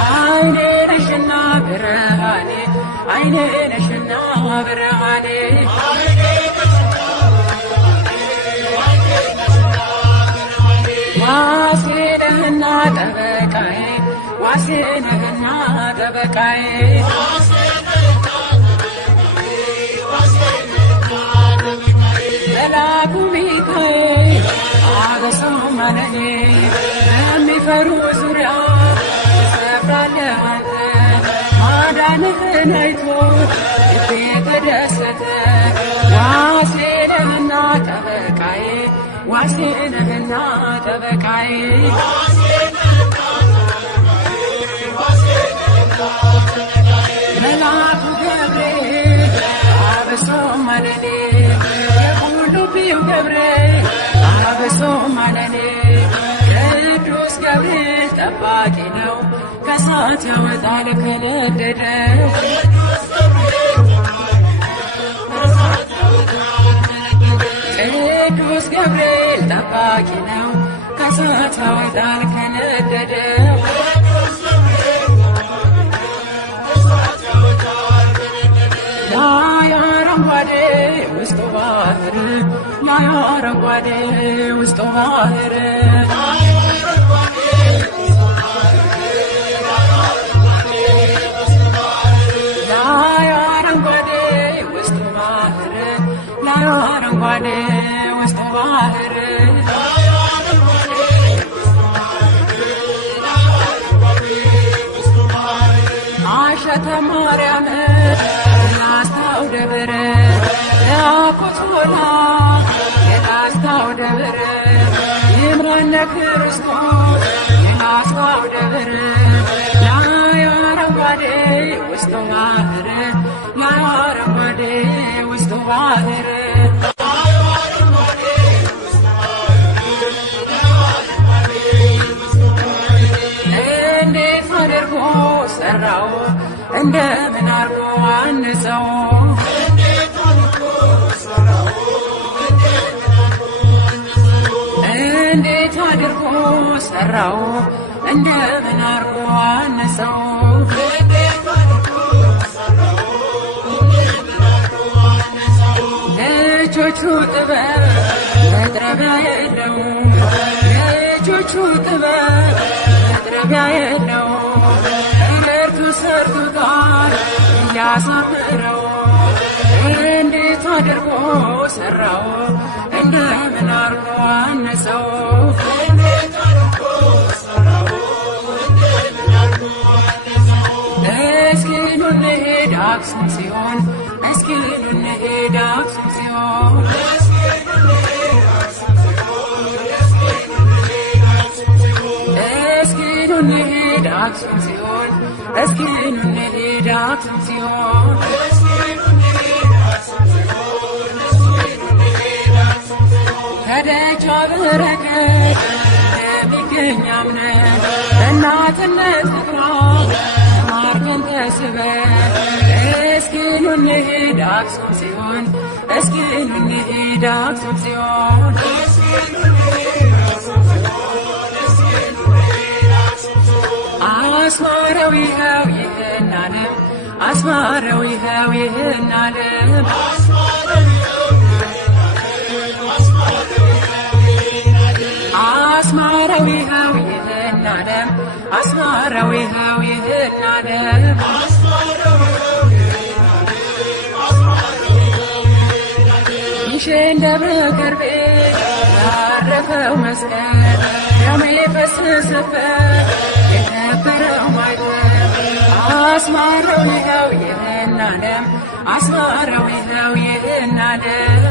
አይኔ ነሽና ብርሃኔ አይኔ ነሽና ብርሃኔ ዋሴ ነህና ጠበቃዬ ዋሴ ነህና ጠበቃዬ መልአኩ ሚካኤል አበሰማለኔ በሚፈሩ ዙሪያ ትሰፍራለህ አንተ ማዳንህን አይቶ ልቤ ተደሰተ ዋሴ ነህና ጠበቃዬ ዋሴ ነህና ጠበቃዬ መልአኩ ገብርኤል አበሰማለኔ የቁልቢው ገብርኤል አበሰማለኔ ቅዱስ ገብርኤል ጠባቂ ነው ከእሳት ያወጣል ከነደደው ቅዱስ ገብርኤል ጠባቂ ነው ከእሳት ያወጣል ከነደደው ላይ አረንጓዴ ውስጡ ባህር ላይ አረንጓዴ ውስጡ ባህር ላይ አረንጓዴ ውስጡ ባህር ላይ አረንጓዴ ውስጡ ባህር አሸተ ማርያም የላስታው ደብር ያቁቶላ የላስታው ደብር ይምረነ ክርስቶስ የላስታው ደብር ላይ አረንጓዴ ውስጡ ባህር ላይ አረንጓዴ ውስጡ ባህር እንዴት አድርጎ ሰራው እንደምን አርጎ አንጸው እንዴት አድርጎ ሰራው እንደምን አርጎ አንጸው ልጆቹ ጥበብ መጥረቢያ የለው ልጆቹ ጥበብ መጥረቢያ የለው እርቱ ሰርቶታል እያሳምረው እንዴት አድርጎ ሰራው እንደምን አርጎ አነጸው እስኪ ኑ እንሂድ አክሱም ጽዮን እስኪ ኑ እንሂድ አክሱም ጽዮን እስኪ ኑ እንሂድ አክሱም ጽዮን እስኪ ኑ እንሂድ አክሱም ጽዮን ከደጇ በረከት የሚገኝ አምነን እናትነት ፍቅሯ ተማርከን ተስበን እስኪ ኑ እንሂድ አክሱም ጽዮን እስኪ ኑ እንሂድ አክሱም ጽዮን አስማረው ይኸው ይህን ዓለም አስማረው ይኸው ይህን ዓለም አስማረው ይኸው ይህን ዓለም አስማረው ይኸው ይህን ዓለም ይሼን ደብረ ከርቤ ያረፈው መስቀል ደሙ የፈሰሰበት የከበረው ማይተብ አስማረው ይኸው ይህን ዓለም አስማረው ይኸው ይህን ዓለም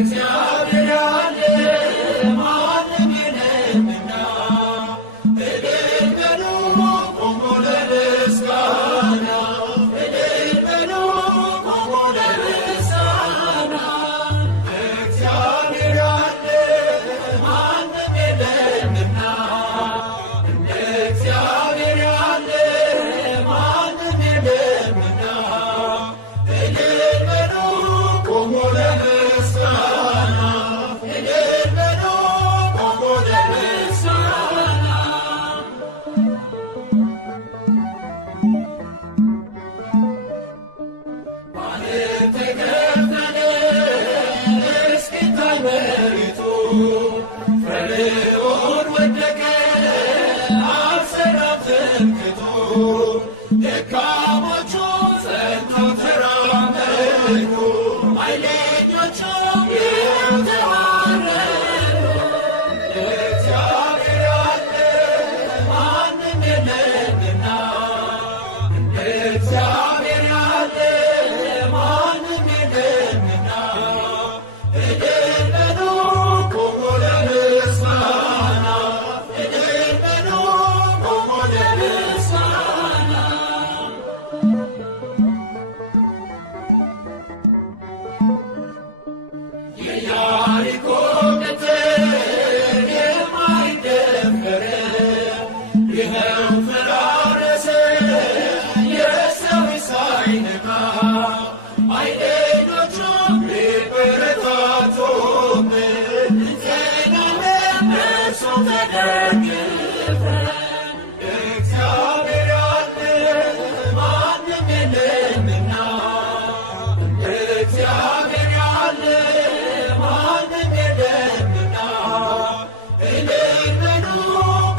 እግዚአብሔር ያለ ማንም የለምና እልል በሉ ቆሙ ለምስጋና እልል በሉ ቆሙ ለምስጋና እግዚአብሔር ያለ ማንም የለምና እግዚአብሔር ያለ ማንም የለምና እልል በሉ ቆሙ ለምስጋና እልል በሉ ቆሙ ለምስጋና ማለት ተከፈለ እስኪታይ መሬቱ ፈርዖን ወደቀ አልሰራም ትምክህቱ ደካሞቹ ጸንተው ተራመዱ ኃይለኞቹ ይኸው ተዋረዱ እግዚአብሔር ያለ ማንም የለምና እግዚአብሔር ያለ ማንም የለምና እልል በሉ ቆሙ ለምስጋና እልል በሉ ቆሙ ለምስጋና የኢያሪኮ ቅጥር የማይደፈር ይኸው ፈራረሰ የሰው ሳይነካ ኃይለኞቹ ቢበረታቱብን እንጸናለን በእርሱ ተደግፈን እግዚአብሔር ያለ ማንም የለምና እግዚአብሔር ያለ ማንም የለምና እልል በሉ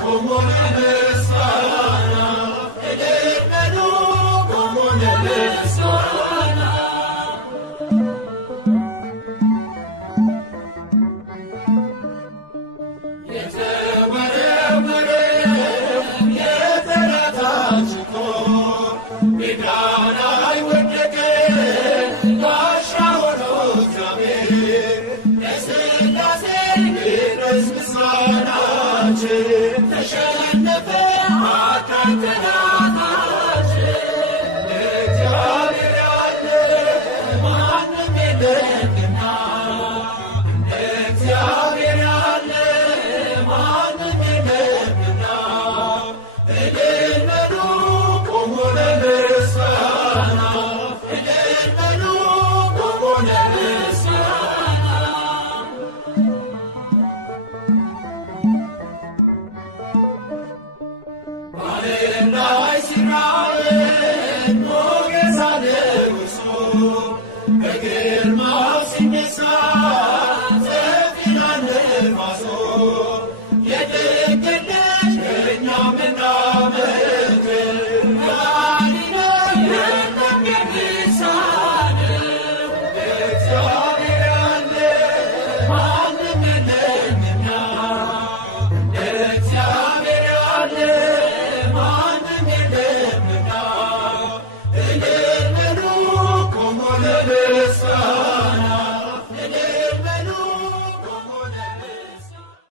ቆሙ ለምስጋና እልል በሉ ቆሙ ለምስጋና የተመረመረ የጠላታችን ጦር ሜዳ ላይ ወደቀ ጋሻ ሆኖ እግዚአብሔር ለሥላሴ ይድረስ ምስጋናችን ተሸነፈ አዳኝ ጠላታችን እግዚአብሔር ያለ ማንም የለምና እግዚአብሔር ያለ ማንም የለምና እልል በሉ ቆሙ ለምስጋና እልል በሉ ቆሙ ለምስጋና በዓለም ላይ ሲራመድ ሞገስ አለው እርሱ በግርማው ሲነሳ